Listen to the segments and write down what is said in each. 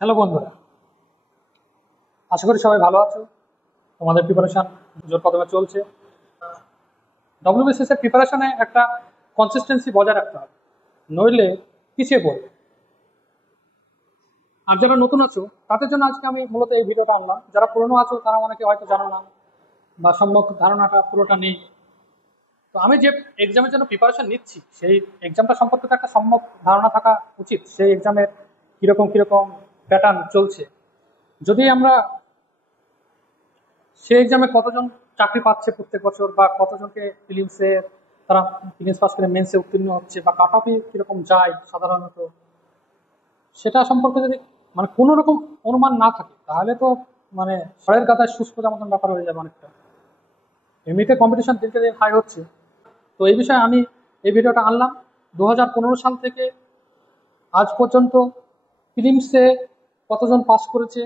Hello বন্ধুরা, আশা করি সবাই ভালো আছো। তোমাদের প্রিপারেশন জোর কদমে চলছে। ডব্লিউবিসিএস এর প্রিপারেশনে একটা কনসিস্টেন্সি বজায় রাখতে হবে, নইলে পিছিয়ে পড়বে। আর যারা নতুন আছো তাদের জন্য আজকে আমি মূলত এই ভিডিওটা আনলাম। যারা পুরনো আছো তারা অনেকে হয়তো জানো না বা সম্যক ধারণাটা পুরোটা নেই। তো আমি যে এক্সামের জন্য প্রিপারেশন নিচ্ছি সেই এক্সামটা সম্পর্কে তো একটা সম্যক ধারণা থাকা উচিত। সেই এক্সামের কিরকম কিরকম প্যাটার্ন চলছে, যদি আমরা সেই এক্সামে কতজন চাকরি পাচ্ছে প্রত্যেক বছর, বা কতজনকে ফিলিমসে তারা ফিলিমস পাস করে মেন্সে উত্তীর্ণ হচ্ছে, বা কাট অফে কিরকম যায় সাধারণত, সেটা সম্পর্কে যদি কোনো রকম অনুমান না থাকে তাহলে তো সরের গাদায় সুস্পোজা মতন ব্যাপার হয়ে যাবে অনেকটা। এমনিতে কম্পিটিশন দিনকে দিন হাই হচ্ছে। তো এই বিষয়ে আমি এই ভিডিওটা আনলাম। 2015 সাল থেকে আজ পর্যন্ত ফিলিমসে কতজন পাস করেছে,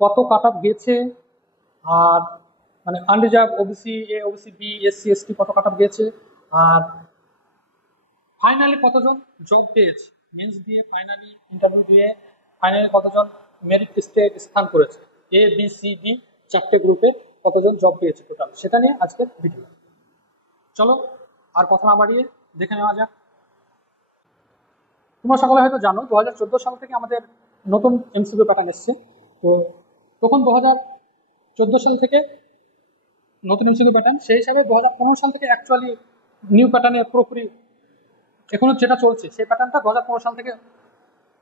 কত কাট অফ গেছে, আর unreserved OBC A, OBC B, SC ST কত কাট অফ গেছে, আর ফাইনালি কতজন জব পেয়েছে, মেন্স দিয়ে ফাইনালি ইন্টারভিউ দিয়ে ফাইনালি কতজন মেরিট লিস্টে স্থান করেছে, এ বি সি ডি চারটে গ্রুপে কতজন জব পেয়েছে টোটাল, সেটা নিয়ে আজকের ভিডিও। চলো আর কথা না বাড়িয়ে দেখে নেওয়া যাক। তোমরা সকলে হয়তো জানো 2014 সাল থেকে আমাদের নতুন এমসিকিউ প্যাটার্ন এসছে। তো তখন 2014 সাল থেকে নতুন এমসিকিউ প্যাটার্ন, সেই হিসাবে 2015 সাল থেকে অ্যাকচুয়ালি নিউ প্যাটার্নে পুরোপুরি এখনো যেটা চলছে সেই প্যাটার্নটা 2015 সাল থেকে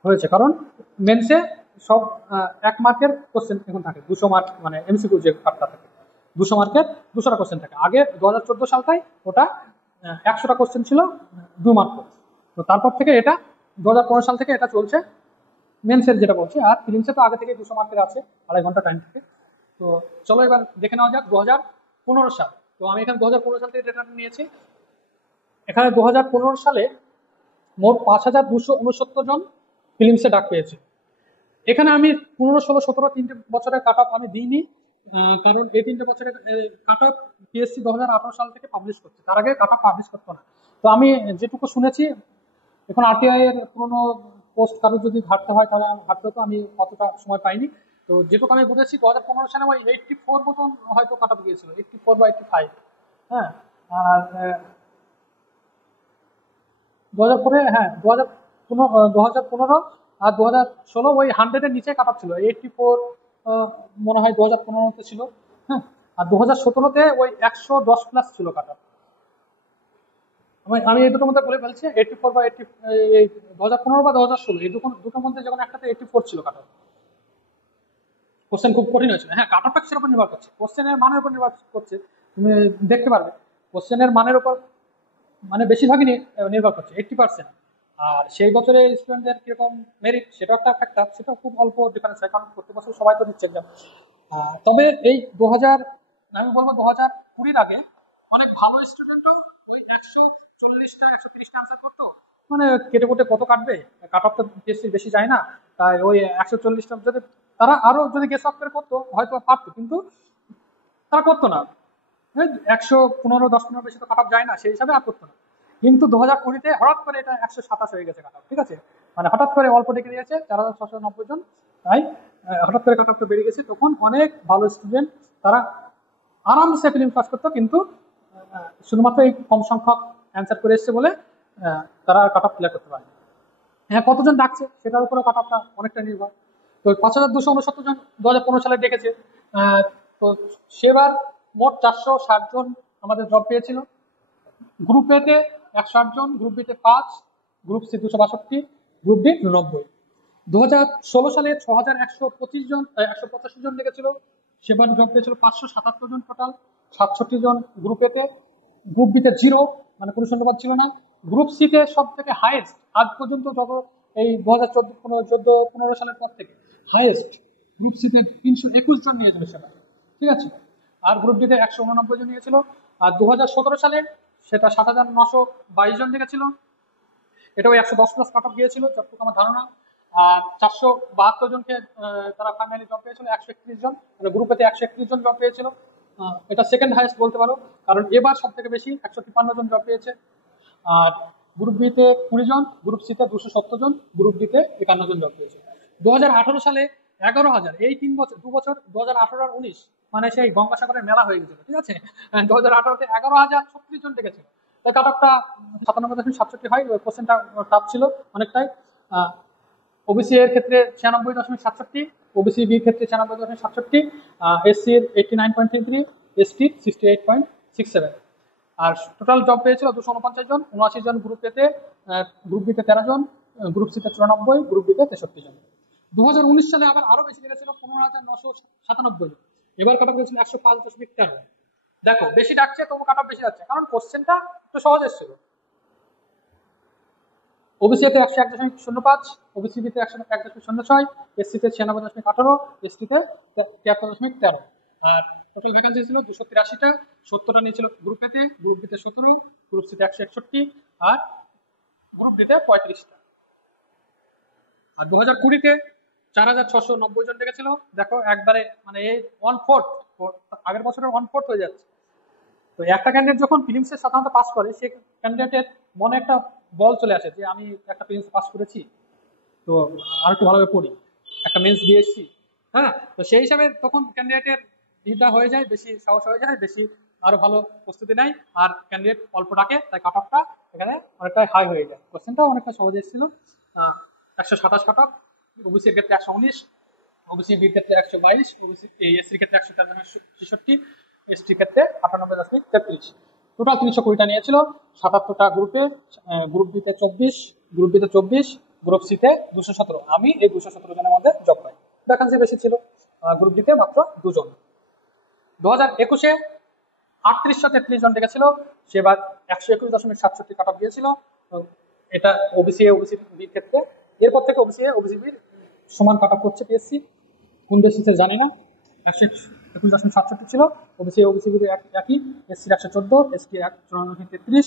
হয়েছে। কারণ মেন্সে সব 1 মার্কের কোশ্চেন এখন থাকে, 200 মার্ক, এমসিকিউ যে পার্টটা থাকে 200 মার্কের 200টা কোশ্চেন থাকে। আগে 2014 সালটাই ওটা 100টা কোশ্চেন ছিল, 2 মার্ক। তো তারপর থেকে এটা 2015 সাল থেকে এটা চলছে মেন্সের যেটা বলছে। আর ফিলিমসে তো আগে থেকে 200 মার্কের আছে, 2.5 ঘন্টা টাইম থাকে। তো চলো এবার দেখে নেওয়া যাক 2015 সাল। তো আমি এখানে 2015 সাল থেকে ডেটা নিয়েছি। এখানে 2015 সালে মোট 5269 জন ফিলিমসে ডাক পেয়েছে। এখানে আমি 15, 16, 17 তিনটে বছরের কাট অফ আমি দিইনি, কারণ এই 3টে বছরের কাট অফ পিএসসি 2018 সাল থেকে পাবলিশ করছে, তার আগে কাট অফ পাবলিশ করতো না। তো আমি যেটুকু শুনেছি, এখন আরটিআই এর পুরোনো পোস্ট কারো যদি ঘাটতে হয় তাহলে ঘাটতে হতো, আমি অতটা সময় পাইনি। তো যেটুকু আমি বুঝেছি 2015 সালে ওই 84 মতন হয়তো কাট অফ গিয়েছিল, 84 বা 85। হ্যাঁ, আর 2000 হ্যাঁ 2015 আর 2016 ওই 100-এর নিচে কাট অফ ছিল, 84 মনে হয় 2015-তে ছিল। হ্যাঁ, আর 2017-তে ওই 110+ ছিল কাট অফ। আমি এই দুটোর মধ্যে বলে ফেলছি, 84 বা 80, 2015 বা 2016 এই দুটোর মধ্যে যখন একটাতে 84 ছিল কাট অফ। কোশ্চেন খুব কঠিন হয়েছিল। হ্যাঁ, কাট অফটা কিসের উপর নির্ভর করছে? কোশ্চেনের মানের উপর নির্ভর করছে। তুমি দেখতে পারবে কোশ্চেনের মানের উপর বেশিরভাগই নির্ভর করছে, 80%। আর সেই বছরে স্টুডেন্টদের কিরকম মেরিট সেটাও একটা ফ্যাক্টর, সেটা খুব অল্প ডিফারেন্স হয়, কারণ প্রত্যেক বছর সবাই তো দিচ্ছে এক্সাম। তবে এই 2000, আমি বলবো 2020-র আগে অনেক ভালো স্টুডেন্টও ওই 140টা 130টা আনসার করতো। কেটে কুটে কত কাটবে, কাট অফ তো বেশি যায় না, তাই ওই 140টা যদি তারা আরো যদি গেস অফ করে করতো হয়তো পারতো, কিন্তু তারা করতো না। 115, 10-15 বেশি তো কাট অফ যায় না, সেই হিসাবে আর করতো না। কিন্তু 2020-তে হঠাৎ করে এটা 127 হয়ে গেছে কাট অফ, ঠিক আছে? হঠাৎ করে অল্প ডেকে দিয়েছে 4690 জন, তাই হঠাৎ করে কাট অফটা বেড়ে গেছে। তখন অনেক ভালো স্টুডেন্ট তারা আরামসে ফিল্ম পাস করতো, কিন্তু শুধুমাত্র এই কম সংখ্যক অ্যান্সার করে এসছে বলে তারা কাট অফ ক্লিয়ার করতে পারে। হ্যাঁ, কতজন ডাকছে সেটার উপরে কাট অফটা অনেকটা নির্ভর। তো 5269 জন 2015 সালে ডেকেছে। তো সেবার মোট 460 জন আমাদের জব পেয়েছিল। গ্রুপ এ তে 108 জন, গ্রুপ বি তে 5, গ্রুপ সি 262, গ্রুপ ডি 90। 2016 সালে 6125 জন 185 জন ডেকেছিল, সেবার জব পেয়েছিল 577 জন টোটাল, 67 জন গ্রুপ এ তে। গ্রুপ বি তে 0, কোনো শূন্যপদ ছিল না। গ্রুপ সি তে সব থেকে হাইয়েস্ট আজ পর্যন্ত, যত এই 2014-15 সালের পর থেকে হাইয়েস্ট গ্রুপ সি তে 321 জন নিয়েছিল সেটা, ঠিক আছে? আর গ্রুপ ডি তে 189 জন নিয়েছিল। আর 2017 সালে সেটা 7922 জন ডেকেছিল, এটাও 110+ কাট অফ গিয়েছিল যতটুকু আমার ধারণা। আর 472 জনকে তারা ফাইনালি জব পেয়েছিল, 131 জন, গ্রুপে 131 জন জব পেয়েছিল। এটা সেকেন্ড হাইয়েস্ট বলতে পারো, কারণ এবার সব থেকে বেশি 153 জন জব পেয়েছে। আর গ্রুপ বি তে 20 জন, গ্রুপ সি তে 270 জন, গ্রুপ ডি তে 51 জন জব পেয়েছে। 2018 সালে 11,000, এই 3 বছর 2 বছর 2018 আর 19, মানে সেই গঙ্গাসাগরের মেলা হয়ে গেছিল, ঠিক আছে। 2018-তে 11,036 জন ডেকেছিল। তো কাট অফটা 97.67 হয়। ওই কোশ্চেনটা টাফ ছিল অনেকটাই। ওবিসি এর ক্ষেত্রে 96.67, ওবিসি বির ক্ষেত্রে 96.67, এসসি এর 89.33, এসটি 68.67। আর টোটাল জব পেয়েছিল 249 জন, 79 জন গ্রুপ এতে, গ্রুপ বিতে 13 জন, গ্রুপ সিতে 94, গ্রুপ বিতে 63 জন। 2019 সালে আরো বেশি লেগেছিল, 15,997 জন। এবার কাট অফ গেছিল 105.13। দেখো বেশি ডাকছে তবু কাট অফ বেশি যাচ্ছে, কারণ কোশ্চেনটা একটু সহজ এসেছিল। ওবিসি তে 101.05, ওবিসি বিতে 101.06, এসসি তে 96.18, এসটি তে 73.13। আর টোটাল ভ্যাকেন্সি ছিল 283টা, 70টা নিয়েছিল গ্রুপ এতে, গ্রুপ বিতে 17, গ্রুপ সিতে 161, আর গ্রুপ ডিতে 35টা। আর 2020-তে 4,690 জন ডেকেছিল। দেখো একবারে মানে এই 1/4, আগের বছরের 1/4 হয়ে যাচ্ছে। তো একটা ক্যান্ডিডেট যখন প্রিলিমসে সাধারণত পাস করে, সে ক্যান্ডিডেটের মনে একটা বল চলে আসে যে আমি একটা প্রিলিমস পাস করেছি, তো আর একটু ভালোভাবে পড়ি, একটা মেন্স দিয়ে এসেছি, হ্যাঁ। তো সেই হিসাবে তখন ক্যান্ডিডেটের ইটা হয়ে যায়, বেশি সাহস হয়ে যায়, বেশি আরো ভালো প্রস্তুতি নেয়, আর ক্যান্ডিডেট অল্প ডাকে, তাই কাট অফটা এখানে অনেকটা হাই হয়ে যায়। কোশ্চেনটাও অনেকটা সহজ এসেছিল। 127 কাট অফ, ওবিসি এর ক্ষেত্রে 119, ওবিসি বির ক্ষেত্রে 122, ওবিসি এসসির ক্ষেত্রে 163, এসটির ক্ষেত্রে 98.33। টোটাল 320টা নিয়েছিল, 77টা গ্রুপে, গ্রুপ বিতে 24, গ্রুপ বিতে 24, গ্রুপ সিতে 217। আমি এই 217 জনের মধ্যে জব পাই। ভ্যাকান্সি বেশি ছিল, গ্রুপ ডিতে মাত্র 2 জন। 2021-এ 3833 জন ডেকেছিল, সেবার 121.67 কাট অফ গিয়েছিল। এটা ওবিসি ওবিসি বির ক্ষেত্রে। এরপর থেকে ওবিসি বির সমান কাট অফ করছে পিএসসি, কোন বেসিসে জানি না। 121.67 ছিল, ওবিসি বির একই, এসসির 114, এসটি 94.33।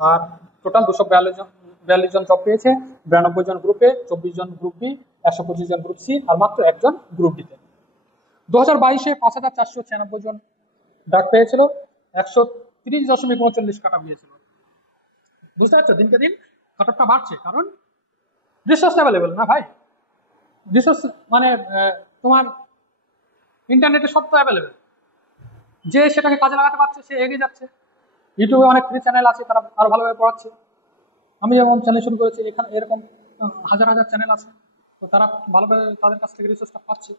আর টোটাল 242 জন জব পেয়েছে, 92 জন গ্রুপে, 24 জন গ্রুপ বি, 125 জন গ্রুপ সি, আর মাত্র 1 জন গ্রুপ ডিতে। 2022-এ 5,496 জন ডাক পেয়েছিল, 130.39 কাট অফ গিয়েছিল। বুঝতে পারছো, দিনকে দিন কাট অফটা বাড়ছে, কারণ রিসোর্স অ্যাভেলেবেল না ভাই। রিসোর্স মানে তোমার ইন্টারনেটে সব তো অ্যাভেলেবেল, যে সেটাকে কাজে লাগাতে পারছে সে এগিয়ে যাচ্ছে। ইউটিউবে অনেক ফ্রি চ্যানেল আছে, তারা আরো ভালোভাবে পড়াচ্ছে। আমি যেমন চ্যানেল শুরু করেছি, এখানে এরকম হাজার হাজার চ্যানেল আছে, তো তারা ভালোভাবে তাদের কাছ থেকে রিসোর্সটা পাচ্ছে।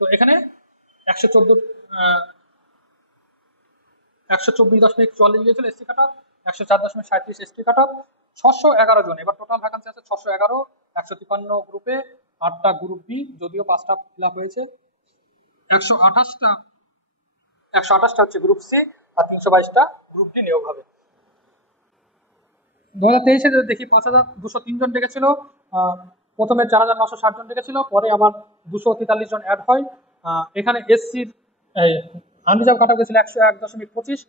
তো এখানে 124.44 গিয়েছিল ST cut off, 104.37 ST cut off, 611 জন। এবার টোটাল ভ্যাকান্সি আছে 611, 153 গ্রুপে, 8টা গ্রুপ বি, যদিও 5টা ফিল আপ হয়েছে, 128টা হচ্ছে গ্রুপ সি, আর 322টা গ্রুপ ডি নিয়োগ হবে। 2023-এ দেখি 5,203 জন ডেকেছিল। প্রথমে 4,960 জন ডেকেছিল, পরে আবার 243 জন অ্যাড হয়। এখানে এসসির আনরিজার্ভ কাটা গেছিল 101.25,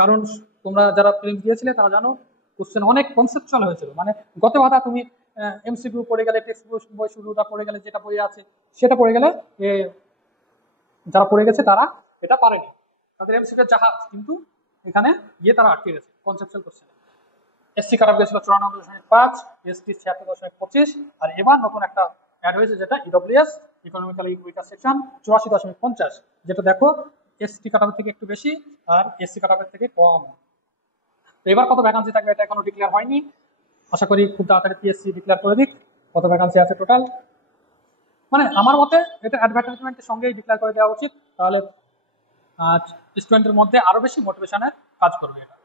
কারণ তোমরা যারা প্রিলিমস দিয়েছিলে তারা জানো কোশ্চেন অনেক কনসেপচুয়াল হয়েছিল। মানে গত বাধা তুমি এমসিকিউ পড়ে গেলে, টেক্সট বই শুরুটা পড়ে গেলে, যেটা বই আছে সেটা পড়ে গেলে, যারা পড়ে গেছে তারা এটা পারেনি, তাদের এমসিকিউ জাহাজ, কিন্তু এখানে গিয়ে তারা আটকে গেছে কনসেপচুয়াল কোশ্চেনে। এসসি কাট অফ গেছিল 94.5, এসটি 76.25, আর এবার নতুন একটা অ্যাড হয়েছে যেটা ইডব্লিউএস, ইকোনমিক্যালি উইকার সেকশন, 84.50, যেটা দেখো এসটি কাট অফের থেকে একটু বেশি আর এসসি কাট অফের থেকে কম। তো এবার কত ভ্যাকান্সি থাকবে এটা এখনো ডিক্লেয়ার হয়নি, আশা করি খুব তাড়াতাড়ি পিএসসি ডিক্লেয়ার করে দিক কত ভ্যাকান্সি আছে টোটাল। মানে আমার মতে এটা অ্যাডভার্টাইজমেন্টের সঙ্গেই ডিক্লেয়ার করে দেওয়া উচিত, তাহলে স্টুডেন্টের মধ্যে আরো বেশি মোটিভেশনের কাজ করবে এটা।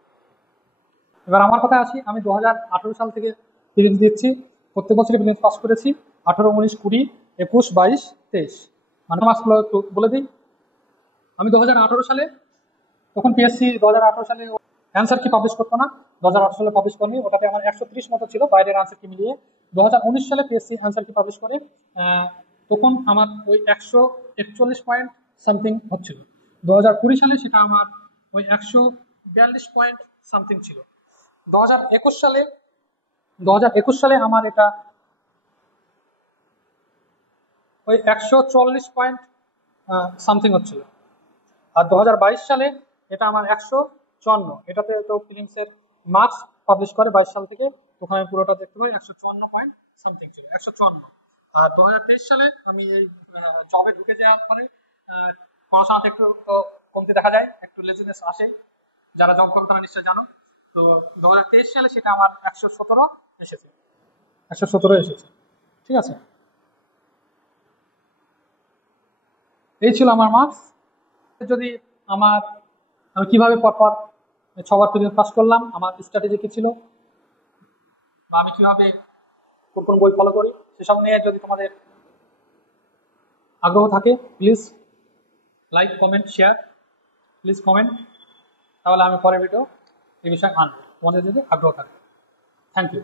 এবার আমার কথা আসি, আমি 2018 সাল থেকে প্রিলিমস দিচ্ছি, প্রত্যেক বছরই প্রিলিমস পাস করেছি, 18, 19, 20, 21, 22, 23, মানে মাসগুলো একটু বলে দিই। আমি 2018 সালে, তখন পিএসসি 2018 সালে অ্যান্সার কি পাবলিশ করতো না, 2018 সালে পাবলিশ করেনি, ওটাতে আমার 130 মতো ছিল বাইরের অ্যান্সার কি মিলিয়ে। 2019 সালে পিএসসি অ্যান্সার কি পাবলিশ করে, তখন আমার ওই 141 পয়েন্ট সামথিং হচ্ছিল। 2020 সালে সেটা আমার ওই 142 পয়েন্ট সামথিং ছিল। 2021 সালে আমার এটা ওই 144 পয়েন্ট সামথিং হচ্ছিল। আর 2022 সালে এটা আমার 154, এটাতে তো প্রিলিমসের মার্কস পাবলিশ করে 22 সাল থেকে, ওখানে পুরোটা দেখতে পাই 154 পয়েন্ট সামথিং ছিল, 154। আর 2023 সালে আমি এই জবে ঢুকে যাওয়ার পরে পড়াশোনাতে একটু তো কমতি দেখা যায়, একটু লেজিনেস আসেই, যারা জব করো তারা নিশ্চয় জানো। তো 2023 সালে সেটা আমার 117 এসেছে, 117 এসেছে। ঠিক আছে, এই ছিল আমার মার্কস। যদি আমার আমি কিভাবে পরপর 6বার প্রিলিমস পাস করলাম, আমার স্ট্র্যাটেজি কি ছিল, বা আমি কিভাবে কোন কোন বই ফলো করি, সেসব নিয়ে যদি তোমাদের আগ্রহ থাকে please like comment share, please comment, তাহলে আমি পরের ভিডিও এই বিষয়ে আনবো তোমাদের যদি আগ্রহ থাকে। Thank you.